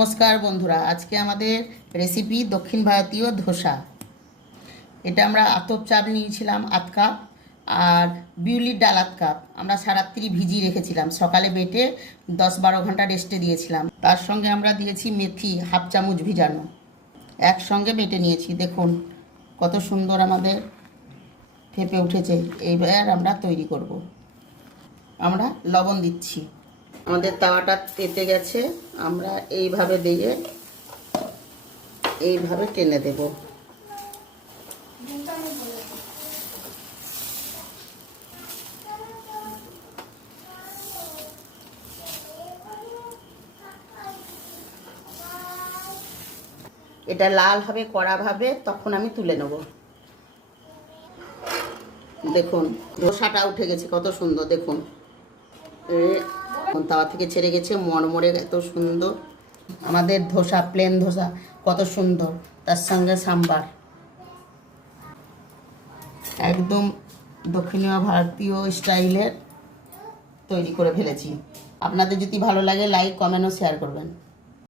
নমস্কার বন্ধুরা, আজকে আমাদের রেসিপি দক্ষিণ ভারতীয় ধোসা। এটা আমরা আতপ চাল নিয়েছিলাম আধ কাপ, আর বিউলির ডাল আধ কাপ। আমরা সারাত্রি ভিজিয়ে রেখেছিলাম, সকালে বেটে 10-12 ঘন্টা রেস্টে দিয়েছিলাম। তার সঙ্গে আমরা দিয়েছি মেথি হাফ চামচ ভিজানো, একসঙ্গে বেটে নিয়েছি। দেখুন কত সুন্দর আমাদের ফেপে উঠেছে। এইবার আমরা তৈরি করব। আমরা লবণ দিচ্ছি। আমাদের তাওয়াটা তেতে গেছে, আমরা এইভাবে দিয়ে এইভাবে টেনে দেব। এটা লাল হবে, কড়া ভাবে, তখন আমি তুলে নেব। দেখুন ধোসাটা উঠে গেছে, কত সুন্দর। দেখুন তাওয়া থেকে ছেড়ে গেছে, মরমরে এত সুন্দর আমাদের ধোসা। প্লেন ধোসা কত সুন্দর, তার সঙ্গে সাম্বার। একদম দক্ষিণীয় ভারতীয় স্টাইলের তৈরি করে ফেলেছি। আপনাদের যদি ভালো লাগে লাইক, কমেন্ট ও শেয়ার করবেন।